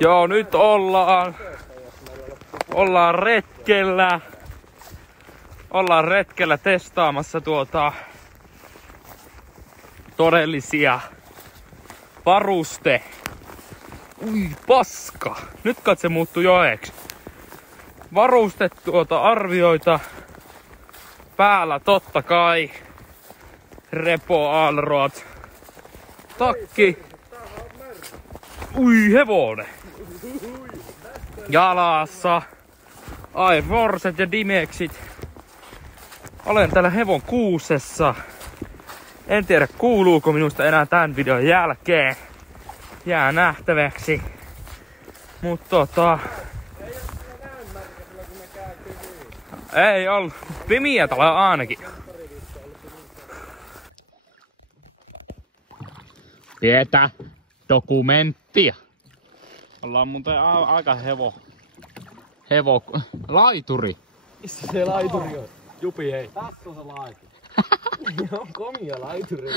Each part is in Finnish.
Joo, nyt ollaan retkellä. Ollaan retkellä testaamassa todellisia varuste. Ui paska. Nyt katse muuttui joeksi. Varuste arvioita. Päällä totta kai. Repo Alroat. Takki. Ui hevonen. Jalassa. Air Forcet ja Dimexit. Olen täällä hevon kuusessa. En tiedä kuuluuko minusta enää tämän videon jälkeen. Jää nähtäväksi. Mut ei ollut. Pimiä täällä ainakin. Pietä dokumenttia. Ollaan muuten aika hevo laituri. Missä se laituri on? Jupi hei. Tässä on se laituri. On komia laituri.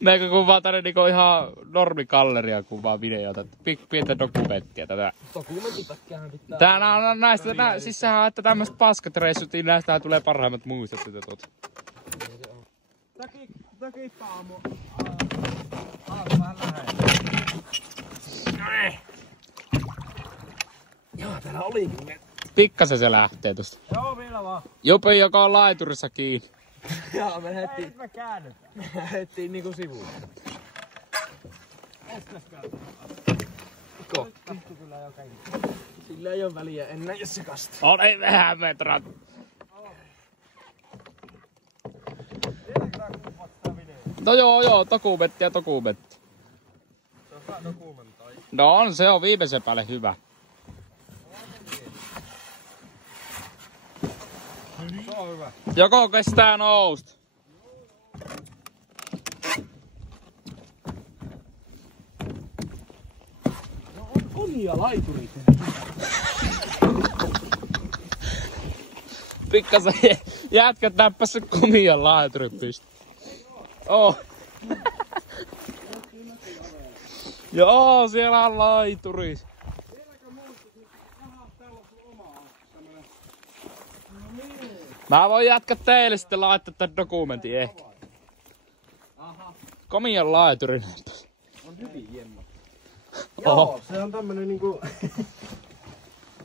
Meikö kuvaa tänne niinku ihan normikalleria kuvaa videota. Pientä dokumenttia tätä. Dokumentitakkäähän pitää. Täällä on näistä, siis sehän että tämmöset paskat reissut, niin näistähän tulee parhaimmat muistot. Takippa aamu. Vähän lähellä. Joo, täällä olikin. Pikkasen se lähtee tosta. Joo, vielä vaan. Jopi, joka on laiturissa kiinni. Joo, me lähdettiin. Ei, mä käännytään. Me lähdettiin niinku sivuun. Estäskää. Kahtu kyllä jo käin. Sillä ei oo väliä enää, jos se kastaa. On ei vähän metrat. No joo, dokumentti. Se on hyvä dokumentoi. No se on viimeisen päälle hyvä. Se on hyvä. Joko kestää nousta? No on komia laiturit. Pikkasen jätkät näppäs komia laiturin pystyyn. Oh. Joo, siellä on laituri. Vieläkö muistat, että täällä on sun oma tämmönen. No niin. Mä voin jatkaa teille sitten laittaa tän dokumentin ehkä. Aha. Komian laituri. On hyvin jemma. Joo, se on tämmönen niinku.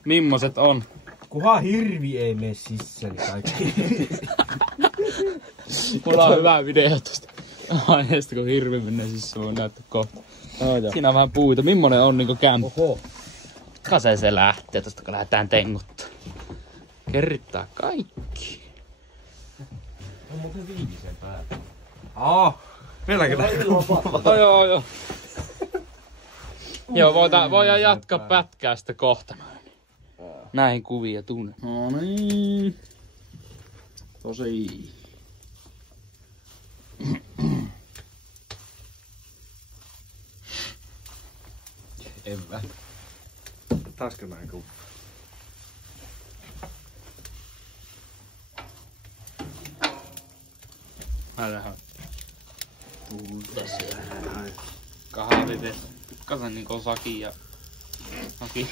Mimmoset on? Kuhan hirvi ei mene sisään kaikki. Mulla on hyvä video tosta aiheesta, kun hirvi menee sisään. Voin näyttää kohta. Oh, siinä on vähän puita. Mimmonen on niinku kämppä? Oho. Kase se lähtee tosta, kun lähdetään tenguttaa. Kerrittää kaikki. On muuten viimeisen päällä. Vieläkö No joo. Joo, voidaan jatkaa pätkää sitten kohta. Näihin kuvia tunne. No niin. Tosi. Evä. Taasko näin kuva? Älä kahvite. Pikkasen niinku saki ja haki.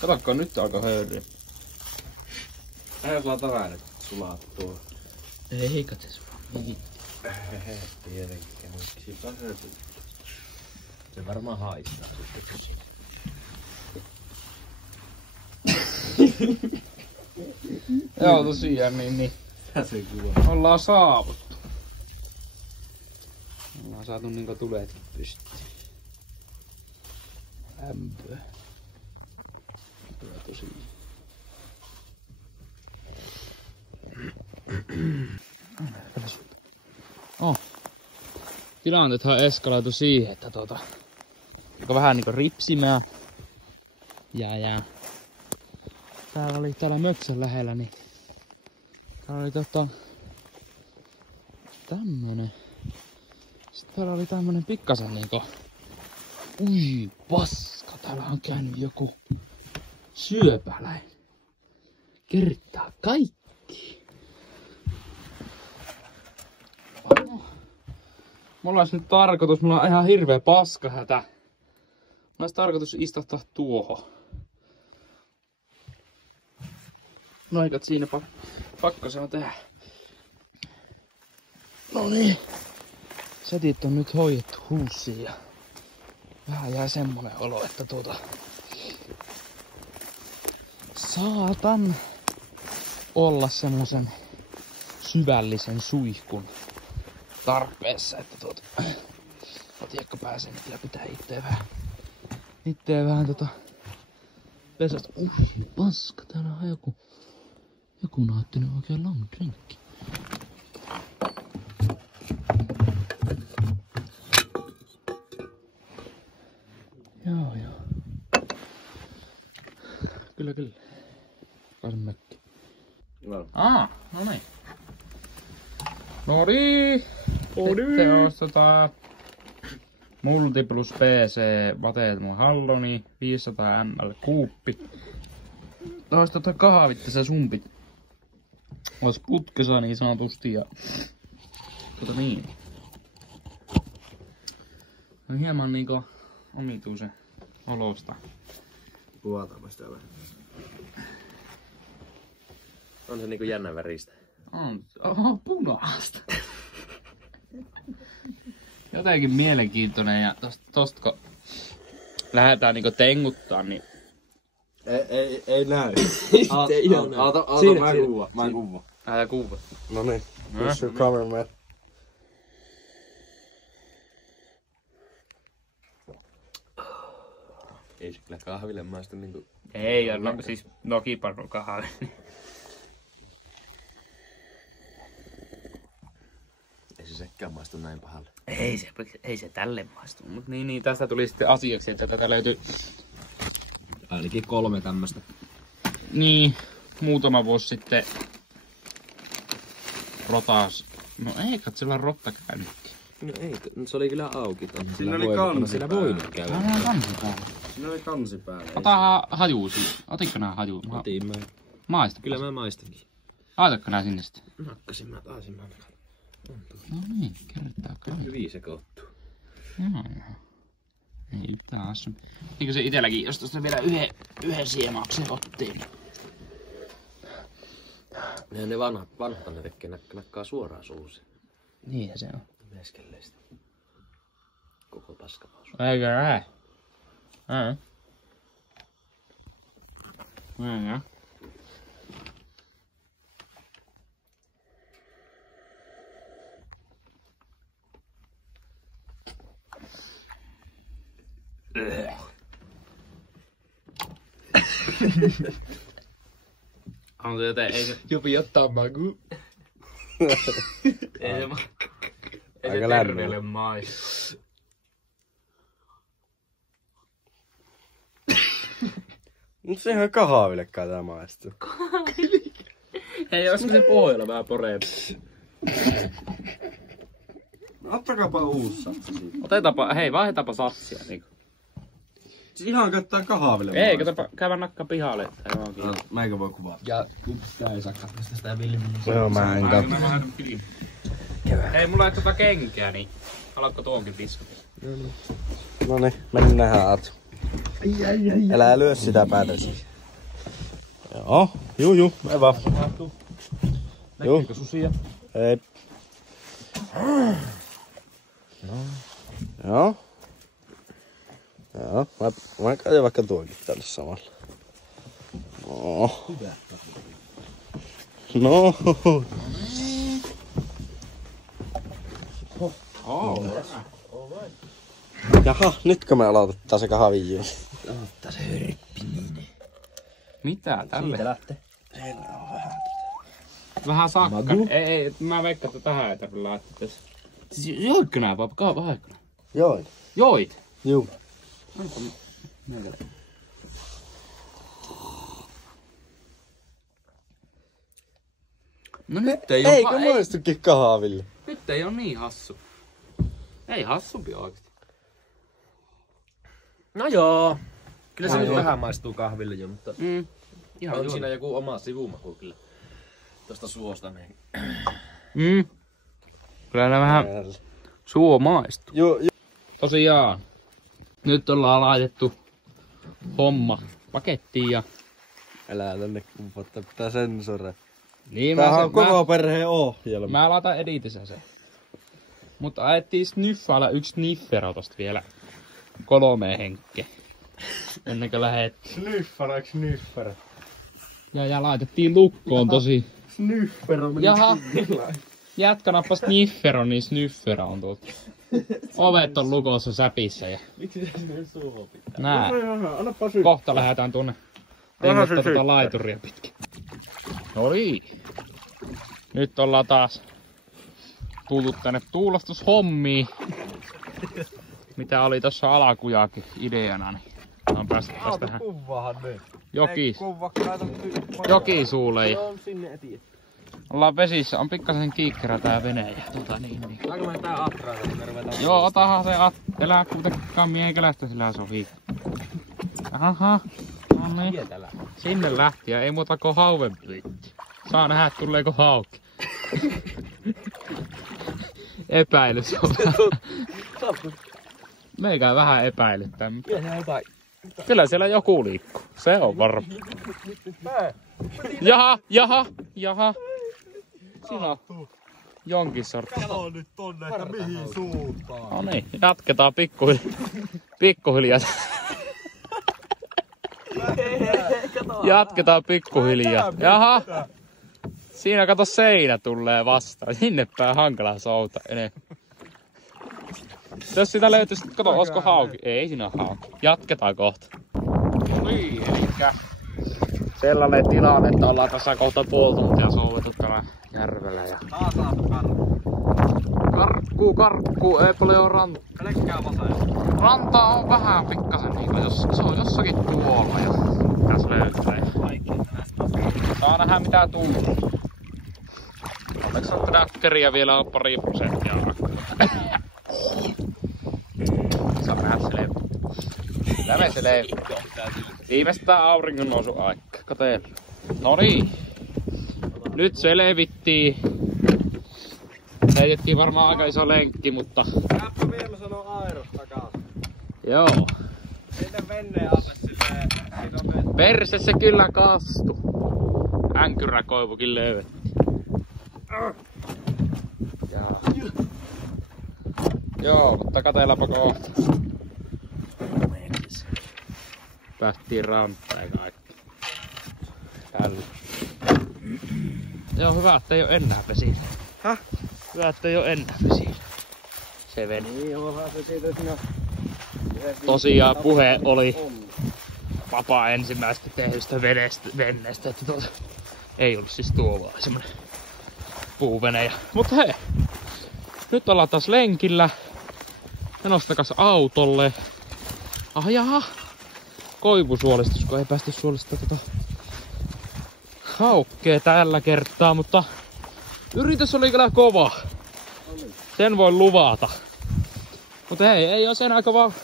Katsokko nyt alkoi höyryä. Jos laita vähän nyt sulaa tuo. Ei katse sulaa. Tietenkin. Siitä on höyry. Se varmaan haistaa. Joo tosiaan niin. Se kuva. Ollaan saavuttu. Ollaan saatu niinku tuletkin pystyyn. Lämpöä. Kyllä tosiaan. Tilanteethan eskaloitu siihen, että vähän niinku ripsimää. Ja täällä Möksän lähellä, niin täällä oli tämmönen. Sitten täällä oli tämmönen pikkasen niinku. Ui paska, täällä on käynyt joku syöpäläinen. Kertaa kaikki. Mulla olisi nyt tarkoitus, mulla on ihan hirveä paskahätä. Mulla olisi tarkoitus istahtaa tuohon. No eikä siinä pakko se on tehdä. No niin. Setit on nyt hoidettu huussiin ja vähän jää semmonen olo, että saatan olla semmosen syvällisen suihkun tarpeessa, että tiedätkö pääsen nyt ja pitää itteen vähän pesästä. Paska, täällä on joku nauttinut oikein long drinkki. Joo. Kyllä. Pääsen mökkiin. No. No niin. Sitten ostetaan Multiplus PC Vateetmo Halloni 500 ml kuuppi. Ostetaan kahvit se sumpit. Ois putkessa niin sanotusti ja niin. On hieman niinku omituisen olosta. Kuvataanpa sitä vähän. On se niinku jännän väristä. On punaista. Jotenkin mielenkiintoinen ja tosta kun lähdetään niinku tenguttaa, niin Ei näy. Ota, mä en kuva. Älä kuva. No niin. Where's your cameraman? Ei se kyllä kahville maistu niinku... Ei, siis nokiparnu kahvi. Ei se sekään maistu näin pahalle. Ei se tälle maistu. Mut niin, tästä tuli sitten asiaksi, että tätä löytyy Ainakin 3 tämmöstä. niin muutama vuosi sitten rotas. No ei katsella on rotta käynytkin. No ei, se oli kyllä auki. Siinä oli kansi Siellä voinut käydä. Kansi päällä. Siinä oli kansi päällä. Ota haju siis. Otitko nää haju? Otin mä. Maista. Kyllä mä maistankin. Laitatko nää sinne sitten? Nakkasin mä taisin mä. No niin, kertaa. Hyvin sekoittuu. Joo. Ei yhtään assu. Eikö se itelläkin, jos tosta vielä yhden siemauksen ottiin. Nehän ne vanhat ne tekee nakkaa suoraan suusi. Niin se on. Meskellee sitä. Koko paskapaus. Eikö näin? Näin. On se joten, ei se... Jopi ottaa maku. Ei se terveelle maistu. Mut se ihan kahvillekaan tää maistuu. Ei, olisiko se pohjalla vähän parempi? Ottakaapa uusi satsi siitä. Otetaanpa, hei, vaihdetaanpa satsia niinku. Siis ihan käyttää kahville Ei, katsoppa, käydään nakkaa pihalle, että johonkin. Mäikä voi kuvata. Ja tää ei saa katkaista sitä villimillä. Joo, mä en katso. Hei, mulla ei tota kenkää, niin haluatko tuonkin piskata? Noniin, mennään Aatu. Älä lyö sitä päätä siis. Joo, juu, ei vaan. Näkyykö susia? Ei. Joo. Mä käyn vaikka tuonkin tälle samalla. No. No. Jaha, nytkö me aloitetaan se kahvijuo? Aloittaa se hörppiminen. Mitä tälle? Siitä lähtee. Vähän sakka. Ei, mä veikkaan, että tähän ei tarvitse laittaa. Siis joitko nää vai vaihko nää? Joo. Joit? Juu. Onko meikälle? No nyt ei oo... Eikö maistukin kahville? Nyt ei oo niin hassu. Ei hassumpi oikeesti. No joo. Kyllä se nyt vähän maistuu kahville jo, mutta Ihan on siinä joku oma sivumaku kyllä. Tosta suosta niin. Kyllä ne vähän Suo maistuu. Joo. Tosiaan. Nyt ollaan laitettu homma pakettiin ja... Älä tänne kumpottaa, pitää sensoree. Niin Tämähän on koko perheen ohjelma. Mä laitan editissä se. Mutta ajettiin sniffailla yksi sniffero tosta vielä 3 henkke. Ennen kuin lähettiin. Sniffer. Ja laitettiin lukkoon tosi. Sniffero meni. Jaha. Jätkä nappas sniffero, niin sniffero on tuolta. Ovet on lukossa säpissä ja... Miksi se sinne suo pitää? Nää. Annapa syy. Kohta lähdetään tuonne. Tuota laituria pitkin. No niin. Nyt ollaan taas tultu tänne tuulostushommiin. Mitä oli tossa alkujaakin ideana, niin on päästy taas tähän Kuvahan nyt. Jokisuulle. Ja on sinne etiin. ollaan vesissä, on pikkasen kiikkerä tää vene ja niin. Saanko mä tää atraata, kun me ruvetaan? Joo, otahan se elää kuitenkaan miekelästä, sillä se on viikko. Aha, no niin. Sinne lähti ja ei muuta kuin hauvenpyytti. Saa nähdä, tuleeko hauki. Epäilys on. Meikä vähän epäilyttää. Kyllä siellä joku liikkuu. Se on varma. Jaha. Siinä on jonkin sortti. Kalo nyt tonne, että mihin suuntaan. No niin, jatketaan pikkuhiljaa. Jatketaan pikkuhiljaa. Jaha. Siinä kato seinä tulee vastaan. Sinne päin hankala souta enemmän. Jos sitä löytyisi, kato, olisiko hauki? Ei siinä ole hauki. Jatketaan kohta. No niin, elikkä sellainen tilanne, että ollaan tässä kohta puoli tuntia souvettu täällä järvellä. Ja... Taas saatu Karkku, ei paljon ranta. Pelkkää vasen. Ranta on vähän pikkasen niinku, jos se on jossakin tuolla ja pitäis löytää. Saa nähdä mitä tulee. Onneksi on trackeriä vielä on 2%. Saa nähdä selvä. Kyllä me selvä. Viimeistään auringon nousu aika. Katsellaan. No niin. Nyt selvittiin. Heitettiin varmaan aika iso lenkki, mutta... Läppä vielä sanoo aeros takaa. Joo. Ennen venneen alle silleen... Perse se kyllä kastu. Änkyräkoivukin löydettiin. Joo, mutta katsellaanpa kohta. Päästiin rantaan ja kaikki. Tällä. Joo, hyvä, että ei oo enää vesillä. Häh? Hyvä, että ei oo enää vesillä. Se veni. Niin, joo, vähän se siitä sinä... Tosiaan puhe oli vapaa ensimmäistä tehdystä venneestä, että ei ollut siis tuo vaan semmonen puuvene. Mut hei, nyt ollaan taas lenkillä. Menossa takas autolle. Jaha. Koivusuolistus, kun ei päästy suolista haukkea tällä kertaa, mutta yritys oli kyllä kova. Sen voi luvata. Mutta hei, ei oo sen aika vaan...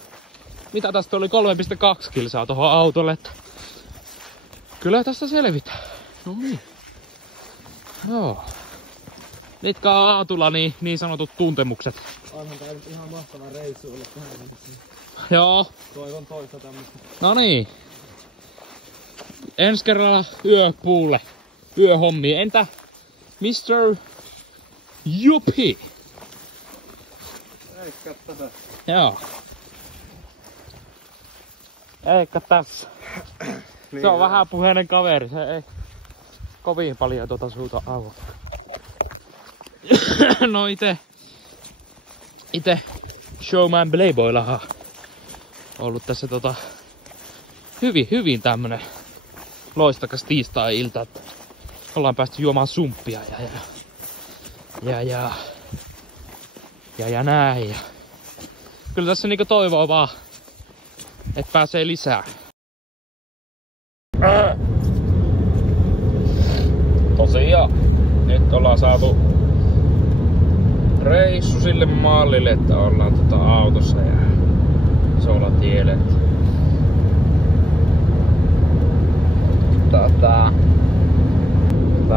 Mitä tästä oli 3,2 kilsaa tohon autolle, että... Kyllä tästä selvitään. No niin. Joo. Mitkä on aatulla niin sanotut tuntemukset? Onhan tää nyt ihan mahtava reissu olla tähän. Joo. Toivon toista tämmöstä. No niin. Ensi kerralla yöpuulle. Yöhommi. Entä Mr. Jupi? Eikä tässä. Joo. Eikä tässä. Se on vähän puheinen kaveri. Se ei kovin paljon suuta avata. No ite Showman Playboyllahan ollut tässä hyvin tämmönen loistakas tiistai-ilta, että ollaan päästy juomaan sumppia ja näin. Ja kyllä tässä niinku toivoo vaan, että pääsee lisää. Tosiaan, nyt ollaan saatu reissu sille mallille, että ollaan autossa ja solatielle.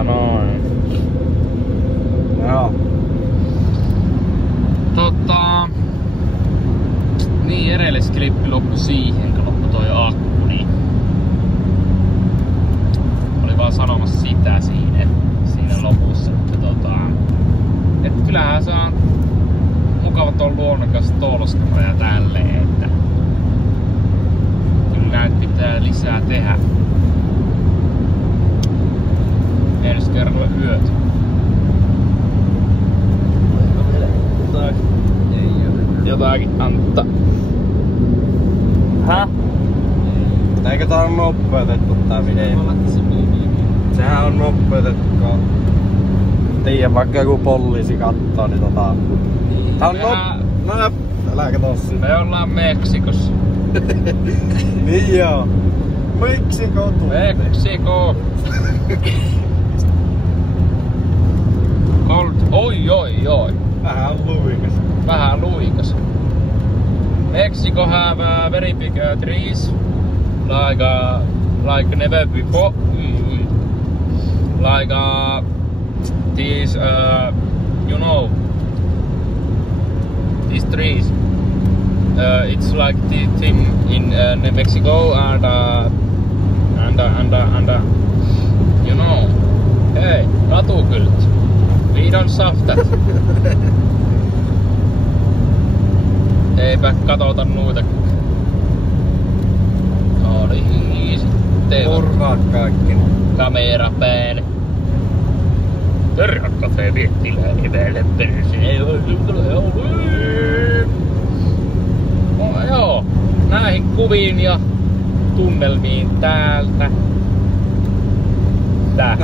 Noin. Joo. siihen, kun loppu toi akku, niin oli vaan sanomassa sitä siinä lopussa, että kyllähän se on mukava tuon luonnon kanssa tolskata ja tälleen, että kyllä näitä pitää lisää tehdä. Ensi kerralla yöt. Jotakin antaa. Häh? Eikö tää on nopeutettu tää video? Sehän on nopeutettu, kun tiedä vaikka joku poliisi kattoo, niin tää on no älä kato sinne. Me ollaan Meksikossa. Niin joo. Meksiko tulee. Meksiko. Oi. Vähän luikas. Mexico have very big trees. Like never before. Like these you know, these trees. It's like the thing in Mexico and you know, hey, katukylt. We don't have that. Eipä katota noita. Oli sitten. Murraat kaikki. Kamera päälle. Terhakkafe viettilää niveelle perseen. No joo, näihin kuviin ja tunnelmiin täältä. Tää.